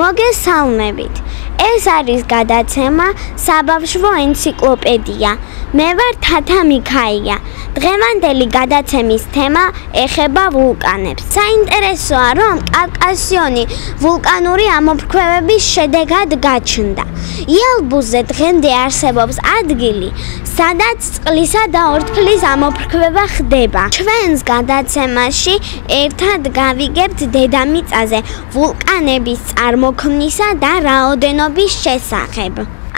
მოგესალმებით. ეს არის გადაცემა საბავშვო ენციკლოპედია. მე ვარ თათა მიქაია. დღევანდელი გადაცემის თემა ეხება ვულკანებს. საინტერესოა, რომ კავკასიონი ვულკანური ამოფრქვევების შედეგად გაჩნდა. იალბუზე დღემდე არსებობს ადგილი, სადაც წყლისა და ორთქლის ამოფრქვევა ხდება. ჩვენს გადაცემაში ერთად გავიგებთ დედამიწაზე ვულკანების წარმოქმნისა და რაოდენობის შესახებ.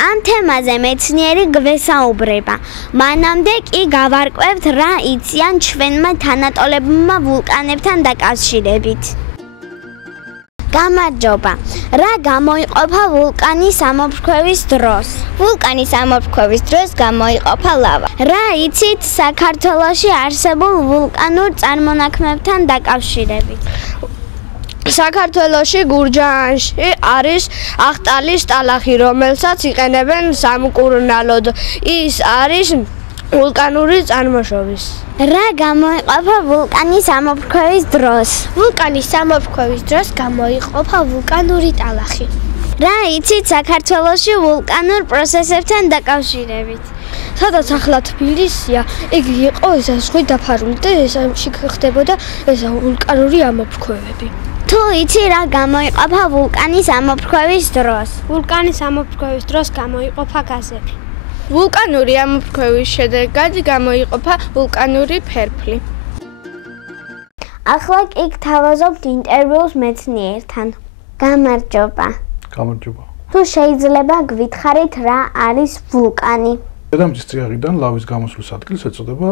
ამ თემაზე მეცნიერი გვესაუბრება. მანამდე კი გავარკვევთ, რა იციან ჩვენმა თანატოლებმა ვულკანებთან დაკავშირებით. გამარჯობა. რა გამოიყოფა ვულკანის ამოფრქვევის დროს? ვულკანის ამოფრქვევის დროს გამოიყოფა ლავა. რა იცით საქართველოში არსებულ ვულკანურ წარმონაქმნებთან დაკავშირებით? საქართველოში გურჯაანში არის ახტალის ტალახი, რომელსაც იყენებენ სამკურნალოდ. ის არის ვულკანური წარმოშობის. რა გამოიყოფა ვულკანის ამოფრქვევის დროს? ვულკანის ამოფრქვევის დროს გამოიყოფა ვულკანური ტალახი. რა იცით საქართველოში ვულკანურ პროცესებთან დაკავშირებით? სადაც ახლა თბილისია, იგი იყო ზღვით დაფარული და ესში ხდებოდა ვულკანური ამოფრქვევები. თუ იცი რა გამოიყოფა ვულკანის ამოფრქვევის დროს? ვულკანის ამოფრქვევის დროს გამოიყოფა გაზები. ვულკანური ამოფრქვევის შედეგად გამოიყოფა ვულკანური ფერფლი. ახლა კი გთავაზობთ ინტერვიუს მეცნიერთან. გამარჯობა. გამარჯობა. თუ შეიძლება გვითხრით რა არის ვულკანი? დედამიწის წიაღიდან ლავის გამოსვლის ადგილს ეწოდება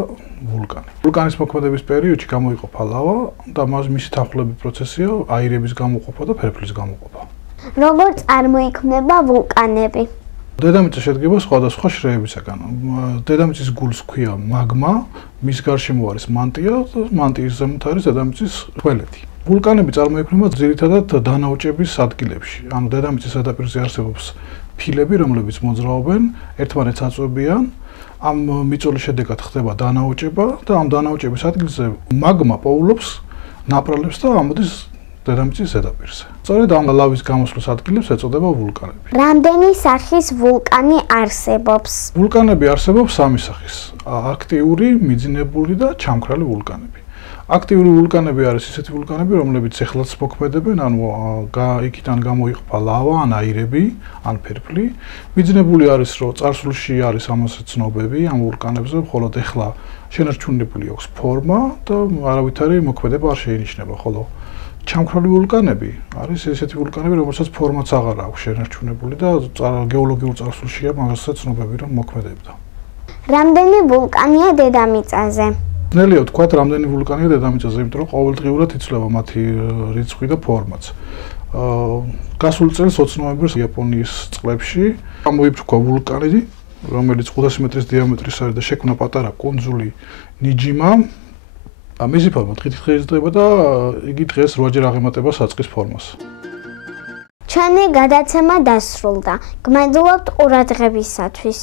ვულკანი. ვულკანის მოქმედების პერიოდში გამოიყოფა ლავა და მისი თანხმდები პროცესია აირების გამოყოფა და ფერფლის გამოყოფა. როგორ წარმოიქმნება ვულკანები? დედამიწა შედგება სხვადასხვა შრეებისაგან. დედამიწის გულს ჰქვია მაგმა, მის გარშემო არის მანტია და მანტიის ზემოთ არის დედამიწის ხველეთი. ვულკანები წარმოიქმნება ძირითადად დანაოჭების ადგილებში. ანუ დედამიწის ზედაპირზე არსებობს ფილები, რომლებიც მოძრაობენ, ერთმანეთს აწვევიან. ამ მიწოლის შედეგად ხდება დანაოჭება და ამ დანაოჭების ადგილზე მაგმა პოულობს ნაპრალებს და ამოდის დედამიწის ზედაპირზე. სწორედ ამ ლავის გამოსვლის ადგილებს ეწოდება ვულკანები. რამდენი სახის ვულკანი არსებობს? ვულკანები არსებობს სამი სახის: აქტიური, მიძინებული და ჩამქრალი ვულკანები. აქტიური ვულკანები არის ისეთი ვულკანები, რომლებიც ეხლაც მოქმედებენ, ანუ იქიდან გამოიყოფა ლავა, ან აირები, ან ფერფლი. მიძინებული არის, რომ წარსულში არის ამაზე ცნობები ამ ვულკანებზე, მხოლოდ ეხლა შენარჩუნებული აქვს ფორმა და არავითარი მოქმედება არ შეინიშნება, ხოლო ჩამქრალი ვულკანები არის ესეთი ვულკანები, რომელსაც ფორმაც აღარ აქვს შენარჩუნებული და გეოლოგიურ წარსულშია მაგასაც ცნობები, რომ მოქმედებდა. რამდენი ვულკანია დედამიწაზე? ნელია თქვა, რამდენი ვულკანია დედამიწაზე, იმიტომ რომ ყოველდღიურად იცვლება მათი რიცხვი და ფორმაც. გასულ წელს 20 ნოემბერს იაპონიის წყლებში გამოიფრქვა ვულკანი, რომელიც 500 მეტრის დიამეტრის არის და შექმნა პატარა კუნძული ნიჯიმა. მისი ფორმა დღით იზრდება და იგი დღეს 8-ჯერ აღემატება საწყის ფორმას. ჩვენი გადაცემა დასრულდა. გმადლობთ ყურადღებისათვის.